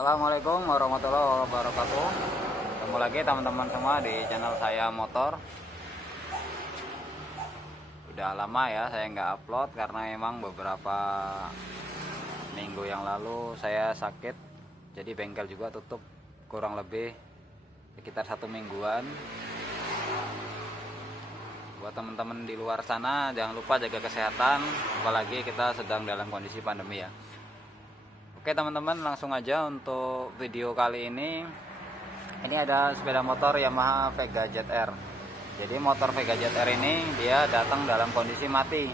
Assalamualaikum warahmatullahi wabarakatuh. Ketemu lagi teman-teman semua di channel saya motor. Udah lama ya saya nggak upload karena memang beberapa minggu yang lalu saya sakit, jadi bengkel juga tutup kurang lebih sekitar 1 mingguan. Buat teman-teman di luar sana jangan lupa jaga kesehatan, apalagi kita sedang dalam kondisi pandemi ya. Oke teman-teman, langsung aja untuk video kali ini. Ini ada sepeda motor Yamaha Vega ZR. Jadi motor Vega ZR ini dia datang dalam kondisi mati.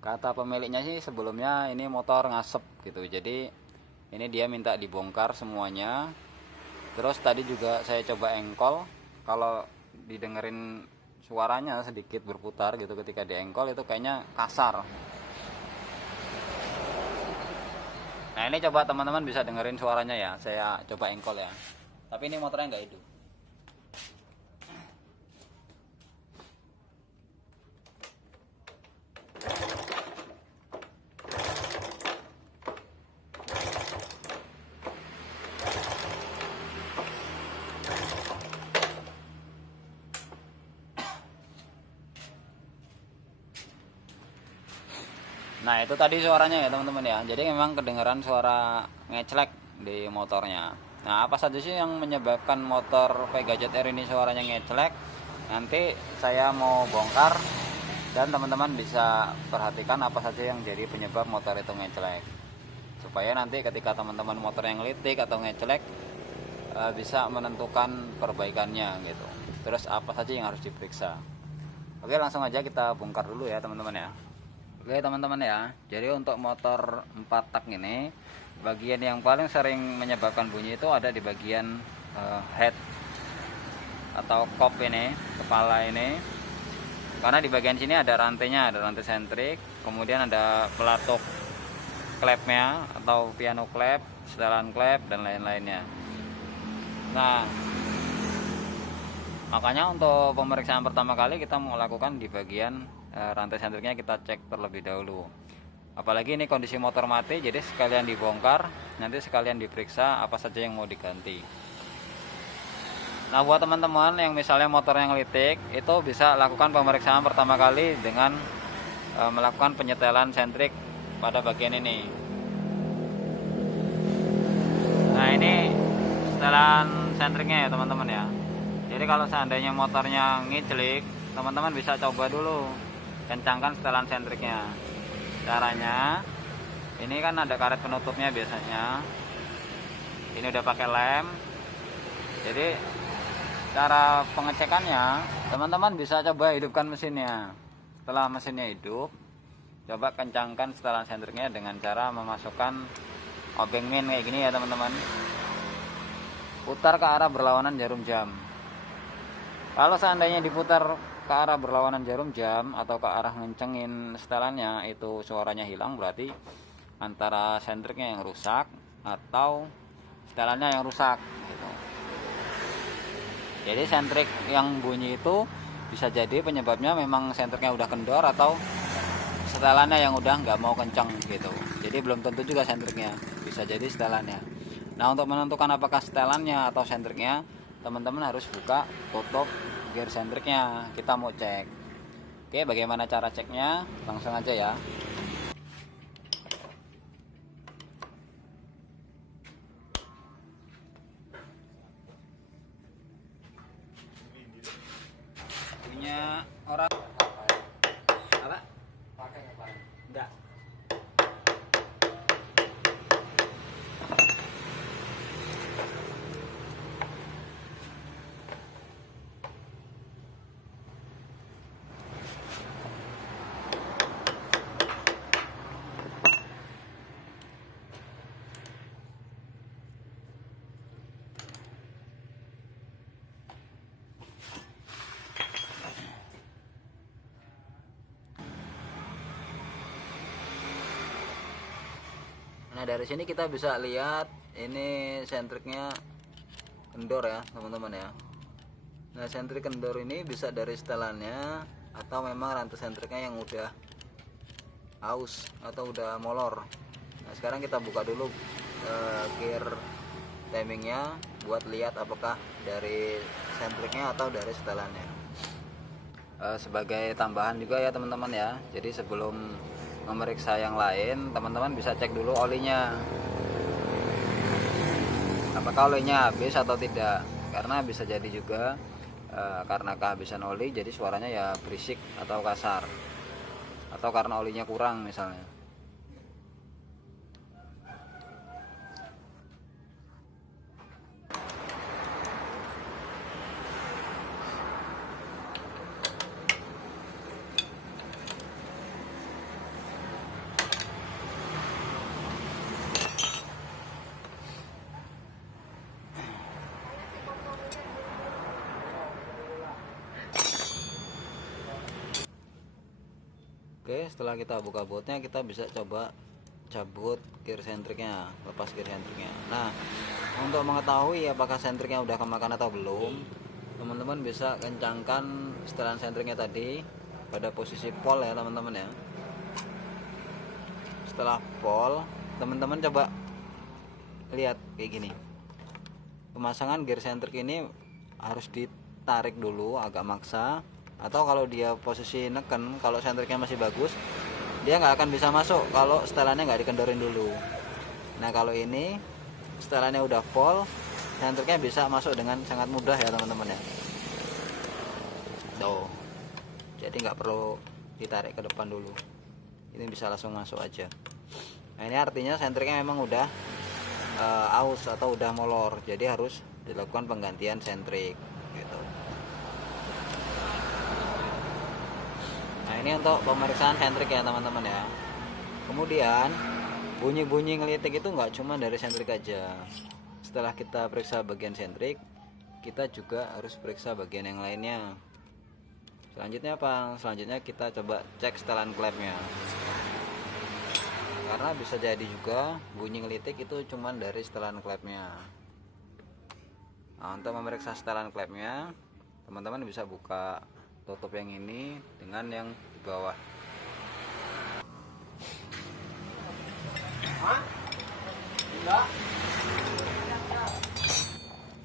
Kata pemiliknya sih sebelumnya ini motor ngasep gitu. Jadi ini dia minta dibongkar semuanya. Terus tadi juga saya coba engkol. Kalau didengerin suaranya sedikit berputar gitu ketika diengkol, itu kayaknya kasar. Nah ini coba teman-teman bisa dengerin suaranya ya, saya coba engkol ya. Tapi ini motornya nggak hidup. Nah itu tadi suaranya ya teman-teman ya. Jadi memang kedengaran suara ngeclek di motornya. Nah apa saja sih yang menyebabkan motor Vega ZR ini suaranya ngeclek? Nanti saya mau bongkar dan teman-teman bisa perhatikan apa saja yang jadi penyebab motor itu ngeclek, supaya nanti ketika teman-teman motor yang litik atau ngeclek bisa menentukan perbaikannya gitu. Terus apa saja yang harus diperiksa. Oke langsung aja kita bongkar dulu ya teman-teman ya. Oke teman-teman ya, jadi untuk motor 4 tak ini, bagian yang paling sering menyebabkan bunyi itu ada di bagian head atau kop ini, kepala ini. Karena di bagian sini ada rantainya, ada rantai sentrik, kemudian ada pelatuk klepnya atau piano klep, setelan klep dan lain-lainnya. Nah, makanya untuk pemeriksaan pertama kali kita melakukan di bagian rantai sentriknya, kita cek terlebih dahulu. Apalagi ini kondisi motor mati, jadi sekalian dibongkar, nanti sekalian diperiksa apa saja yang mau diganti. Nah buat teman-teman yang misalnya motor yang litik, itu bisa lakukan pemeriksaan pertama kali dengan melakukan penyetelan sentrik pada bagian ini. Nah ini setelan sentriknya ya teman-teman ya. Jadi kalau seandainya motornya ngiclik, teman-teman bisa coba dulu kencangkan setelan sentriknya. Caranya ini kan ada karet penutupnya biasanya, ini udah pakai lem. Jadi cara pengecekannya, teman-teman bisa coba hidupkan mesinnya. Setelah mesinnya hidup, coba kencangkan setelan sentriknya dengan cara memasukkan obeng min kayak gini ya teman-teman. Putar ke arah berlawanan jarum jam. Kalau seandainya diputar ke arah berlawanan jarum jam atau ke arah ngencengin setelannya, itu suaranya hilang, berarti antara sentriknya yang rusak atau setelannya yang rusak gitu. Jadi sentrik yang bunyi itu bisa jadi penyebabnya memang sentriknya udah kendor atau setelannya yang udah nggak mau kenceng gitu. Jadi belum tentu juga sentriknya, bisa jadi setelannya. Nah untuk menentukan apakah setelannya atau sentriknya, teman-teman harus buka tutup gear sentriknya, kita mau cek. Oke, bagaimana cara ceknya? Langsung aja ya. Punya orang apa? Pakai kemarin. Enggak. Nah dari sini kita bisa lihat ini sentriknya kendor ya teman-teman ya. Nah sentrik kendor ini bisa dari setelannya atau memang rantai sentriknya yang udah aus atau udah molor. Nah sekarang kita buka dulu gear timingnya buat lihat apakah dari sentriknya atau dari setelannya. Sebagai tambahan juga ya teman-teman ya, jadi sebelum memeriksa yang lain, teman-teman bisa cek dulu olinya, apakah olinya habis atau tidak, karena bisa jadi juga karena kehabisan oli jadi suaranya ya berisik atau kasar, atau karena olinya kurang misalnya. Oke, setelah kita buka bautnya, kita bisa coba cabut gear sentriknya, lepas gear sentriknya. Nah, untuk mengetahui apakah sentriknya udah kemakan atau belum, teman-teman bisa kencangkan setelan sentriknya tadi pada posisi pol ya teman-teman ya. Setelah pol, teman-teman coba lihat kayak gini. Pemasangan gear sentrik ini harus ditarik dulu agak maksa, atau kalau dia posisi neken, kalau sentriknya masih bagus, dia nggak akan bisa masuk kalau setelannya nggak dikendorin dulu. Nah kalau ini setelannya udah full, sentriknya bisa masuk dengan sangat mudah ya teman-teman ya. Tuh, jadi nggak perlu ditarik ke depan dulu, ini bisa langsung masuk aja. Nah ini artinya sentriknya memang udah aus atau udah molor, jadi harus dilakukan penggantian sentrik gitu. Nah ini untuk pemeriksaan sentrik ya teman-teman ya. Kemudian bunyi-bunyi ngelitik itu nggak cuma dari sentrik aja. Setelah kita periksa bagian sentrik, kita juga harus periksa bagian yang lainnya. Selanjutnya apa? Selanjutnya kita coba cek setelan klepnya, karena bisa jadi juga bunyi ngelitik itu cuma dari setelan klepnya. Nah untuk memeriksa setelan klepnya, teman-teman bisa buka tutup yang ini dengan yang di bawah.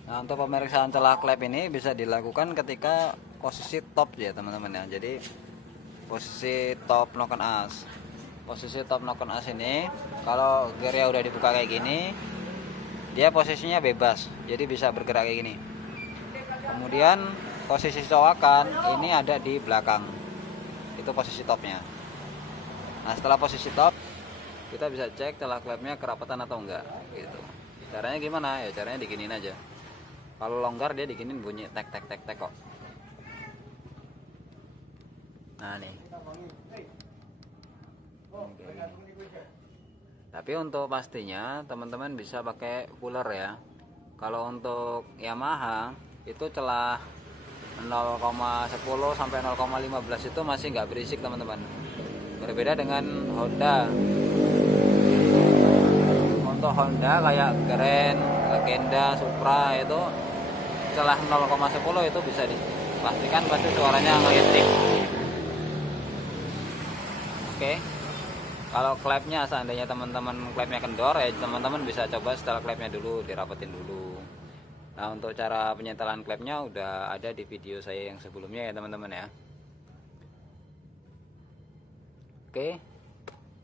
Nah untuk pemeriksaan celah klep ini bisa dilakukan ketika posisi top ya teman-teman ya. Jadi posisi top knock on as. Posisi top knock on as ini kalau gearnya udah dibuka kayak gini, dia posisinya bebas, jadi bisa bergerak kayak gini. Kemudian posisi coakan ini ada di belakang, itu posisi topnya. Nah setelah posisi top, kita bisa cek celah klepnya kerapatan atau enggak gitu. Caranya gimana ya? Caranya diginin aja. Kalau longgar dia diginin bunyi tek tek tek tek kok. Nah nih. Tapi untuk pastinya teman-teman bisa pakai puller ya. Kalau untuk Yamaha itu celah 0,10 sampai 0,15 itu masih nggak berisik teman-teman. Berbeda dengan Honda. Untuk Honda kayak Grand, Legenda, Supra itu celah 0,10 itu bisa dipastikan pasti suaranya ngelitik. Oke. Kalau klepnya seandainya teman-teman klepnya kendor ya teman-teman bisa coba setelah klepnya dulu dirapetin dulu. Nah untuk cara penyetelan klepnya udah ada di video saya yang sebelumnya ya teman-teman ya. Oke,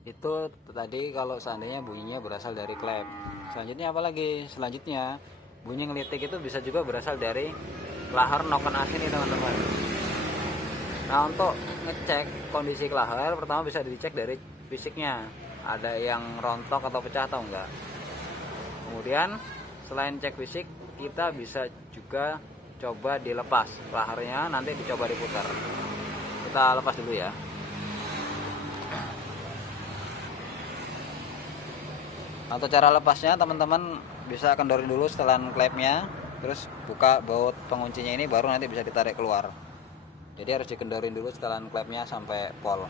itu tadi kalau seandainya bunyinya berasal dari klep. Selanjutnya apa lagi? Selanjutnya bunyi ngelitik itu bisa juga berasal dari lahar knock on as ini teman-teman. Nah untuk ngecek kondisi lahar pertama bisa dicek dari fisiknya, ada yang rontok atau pecah atau enggak. Kemudian selain cek fisik, kita bisa juga coba dilepas laharnya, nanti dicoba diputar. Kita lepas dulu ya. Untuk cara lepasnya teman-teman bisa kendorin dulu setelan klepnya, terus buka baut penguncinya ini baru nanti bisa ditarik keluar. Jadi harus dikendorin dulu setelan klepnya sampai pol.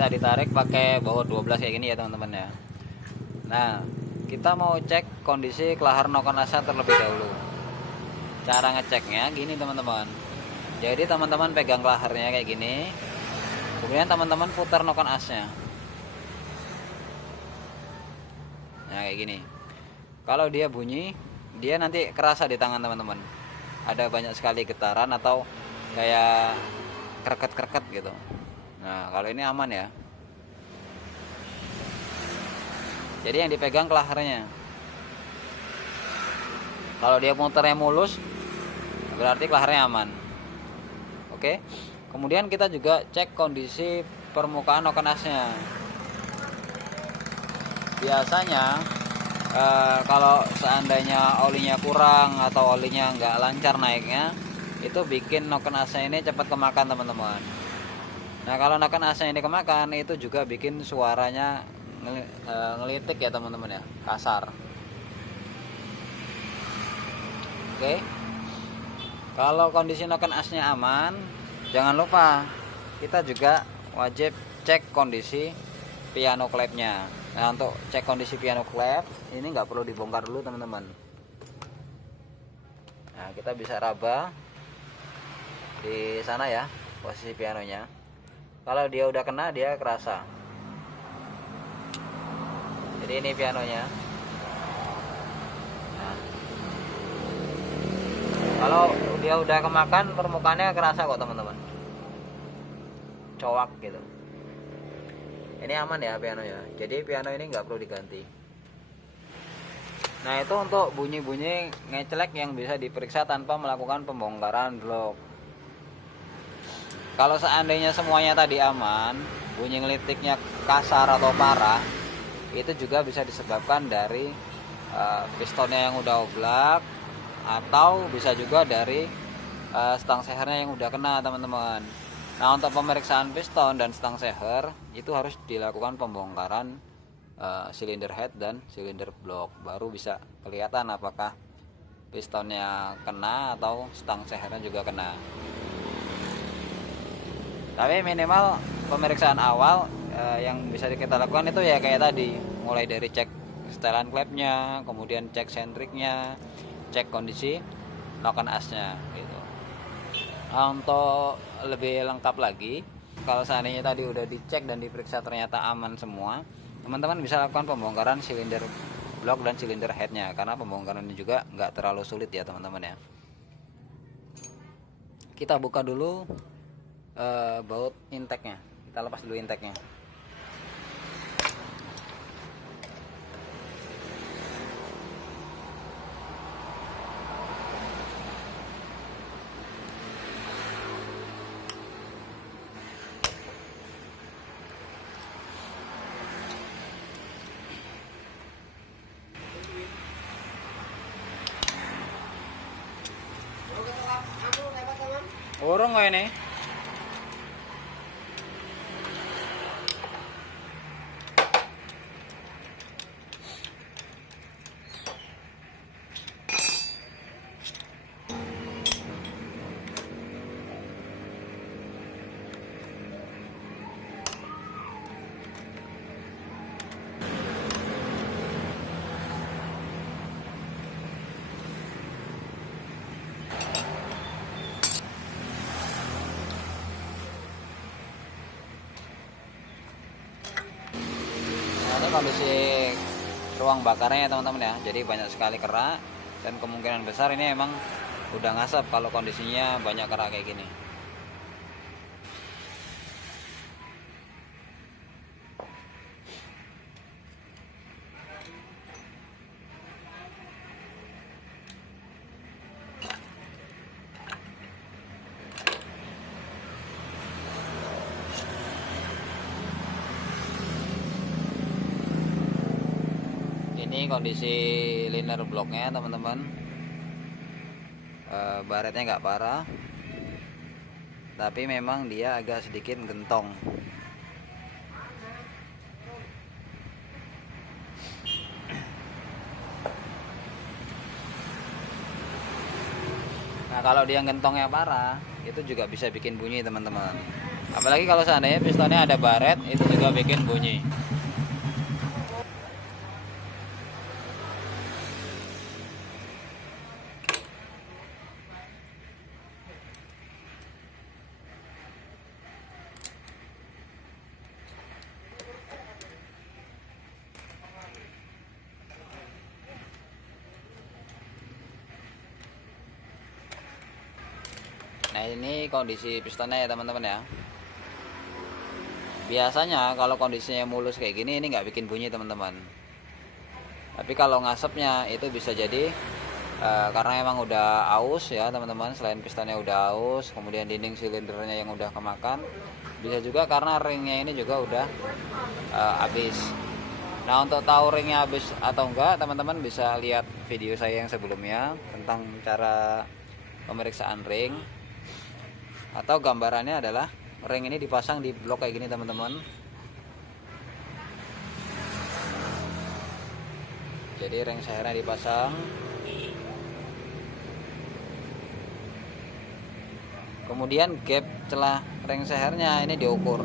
bisa ditarik pakai baut 12 kayak gini ya teman-teman ya. Nah, kita mau cek kondisi kelahar noken asnya terlebih dahulu. Cara ngeceknya gini teman-teman. Jadi teman-teman pegang kelaharnya kayak gini, kemudian teman-teman putar noken asnya. Nah kayak gini. Kalau dia bunyi, dia nanti kerasa di tangan teman-teman. Ada banyak sekali getaran atau kayak kreket-kreket gitu. Nah kalau ini aman ya. Jadi yang dipegang kelaharnya. Kalau dia muternya mulus, berarti kelaharnya aman. Oke. Kemudian kita juga cek kondisi permukaan noken asnya. Biasanya kalau seandainya olinya kurang atau olinya nggak lancar naiknya, itu bikin noken asnya ini cepat kemakan teman-teman. Nah kalau noken asnya ini kemakan, itu juga bikin suaranya ngelitik ya teman-teman ya, kasar. Oke. Kalau kondisi noken asnya aman, jangan lupa kita juga wajib cek kondisi piano clampnya. Nah untuk cek kondisi piano clamp ini nggak perlu dibongkar dulu teman-teman. Nah kita bisa raba di sana ya posisi pianonya. Kalau dia udah kena dia kerasa. Jadi ini pianonya. Nah, kalau dia udah kemakan permukaannya kerasa kok teman-teman. Cowak gitu. Ini aman ya pianonya. Jadi piano ini nggak perlu diganti. Nah itu untuk bunyi-bunyi ngecelek yang bisa diperiksa tanpa melakukan pembongkaran blok. Kalau seandainya semuanya tadi aman, bunyi ngelitiknya kasar atau parah, itu juga bisa disebabkan dari pistonnya yang udah oblak, atau bisa juga dari stang sehernya yang udah kena teman-teman. Nah untuk pemeriksaan piston dan stang seher itu harus dilakukan pembongkaran silinder head dan silinder block, baru bisa kelihatan apakah pistonnya kena atau stang sehernya juga kena. Tapi minimal pemeriksaan awal yang bisa kita lakukan itu ya kayak tadi, mulai dari cek setelan klepnya, kemudian cek sentriknya, cek kondisi noken asnya gitu. Nah, untuk lebih lengkap lagi, kalau seandainya tadi udah dicek dan diperiksa ternyata aman semua, teman-teman bisa lakukan pembongkaran silinder block dan silinder headnya, karena pembongkaran ini juga nggak terlalu sulit ya teman-teman ya. Kita buka dulu baut intake-nya, kita lepas dulu intake-nya. Urung kok ini. Ini kondisi ruang bakarnya ya teman-teman ya, jadi banyak sekali kerak dan kemungkinan besar ini emang udah ngasap kalau kondisinya banyak kerak kayak gini. Ini kondisi liner bloknya teman-teman, baretnya nggak parah, tapi memang dia agak sedikit gentong. Nah kalau dia gentongnya parah, itu juga bisa bikin bunyi teman-teman. Apalagi kalau seandainya pistonnya ada baret, itu juga bikin bunyi. Nah, ini kondisi pistonnya ya teman-teman ya. Biasanya kalau kondisinya mulus kayak gini ini nggak bikin bunyi teman-teman. Tapi kalau ngasepnya itu bisa jadi karena emang udah aus ya teman-teman. Selain pistonnya udah aus, kemudian dinding silindernya yang udah kemakan, bisa juga karena ringnya ini juga udah habis. Nah, untuk tahu ringnya habis atau enggak, teman-teman bisa lihat video saya yang sebelumnya tentang cara pemeriksaan ring. Atau gambarannya adalah ring ini dipasang di blok kayak gini teman-teman. Jadi ring sehernya dipasang, kemudian gap celah ring sehernya ini diukur,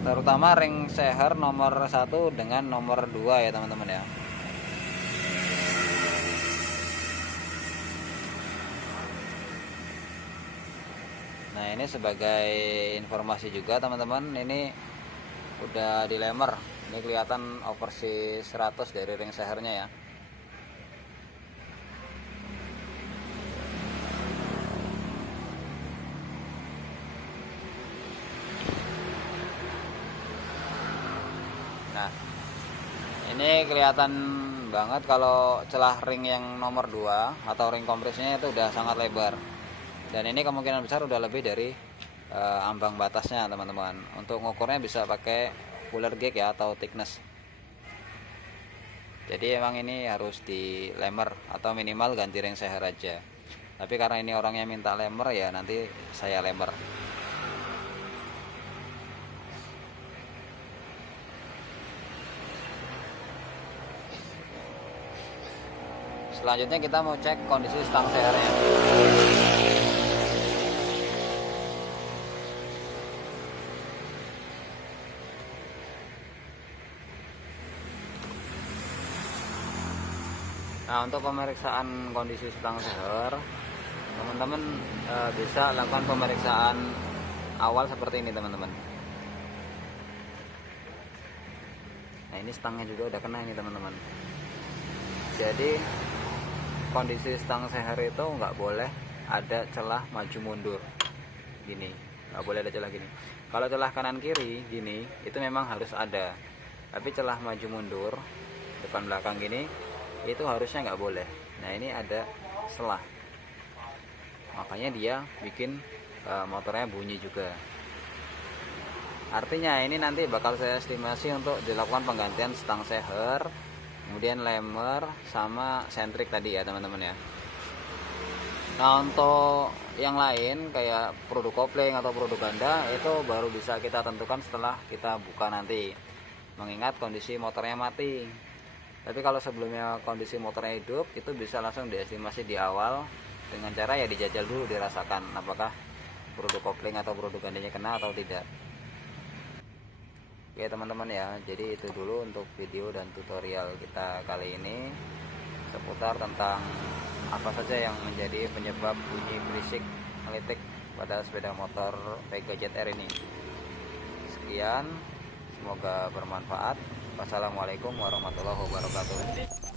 terutama ring seher nomor 1 dengan nomor 2 ya teman-teman ya. Nah, ini sebagai informasi juga teman-teman, ini udah dilemer. Ini kelihatan oversi 100 dari ring sehernya ya. Nah, ini kelihatan banget kalau celah ring yang nomor 2 atau ring kompresnya itu udah sangat lebar. Dan ini kemungkinan besar udah lebih dari ambang batasnya teman-teman. Untuk ngukurnya bisa pakai fuller gauge ya atau thickness. Jadi emang ini harus dilemer atau minimal ganti ring seher aja. Tapi karena ini orangnya minta lemer ya nanti saya lemer. Selanjutnya kita mau cek kondisi stang sehernya. Nah, untuk pemeriksaan kondisi stang seher, teman-teman bisa lakukan pemeriksaan awal seperti ini teman-teman. Nah, ini stangnya juga udah kena ini teman-teman. Jadi kondisi stang seher itu nggak boleh ada celah maju mundur gini, nggak boleh ada celah gini. Kalau celah kanan kiri gini itu memang harus ada, tapi celah maju mundur depan belakang gini itu harusnya nggak boleh. Nah, ini ada selah, makanya dia bikin motornya bunyi juga. Artinya ini nanti bakal saya estimasi untuk dilakukan penggantian stang seher, kemudian lemer sama sentrik tadi ya teman-teman ya. Nah, untuk yang lain kayak produk kopling atau produk ganda itu baru bisa kita tentukan setelah kita buka nanti, mengingat kondisi motornya mati. Tapi kalau sebelumnya kondisi motornya hidup itu bisa langsung diestimasi di awal dengan cara ya dijajal dulu, dirasakan apakah produk kopling atau produk gandanya kena atau tidak. Oke teman-teman ya, jadi itu dulu untuk video dan tutorial kita kali ini seputar tentang apa saja yang menjadi penyebab bunyi berisik melitik pada sepeda motor Pega ZR ini. Sekian, semoga bermanfaat. Wassalamualaikum warahmatullahi wabarakatuh.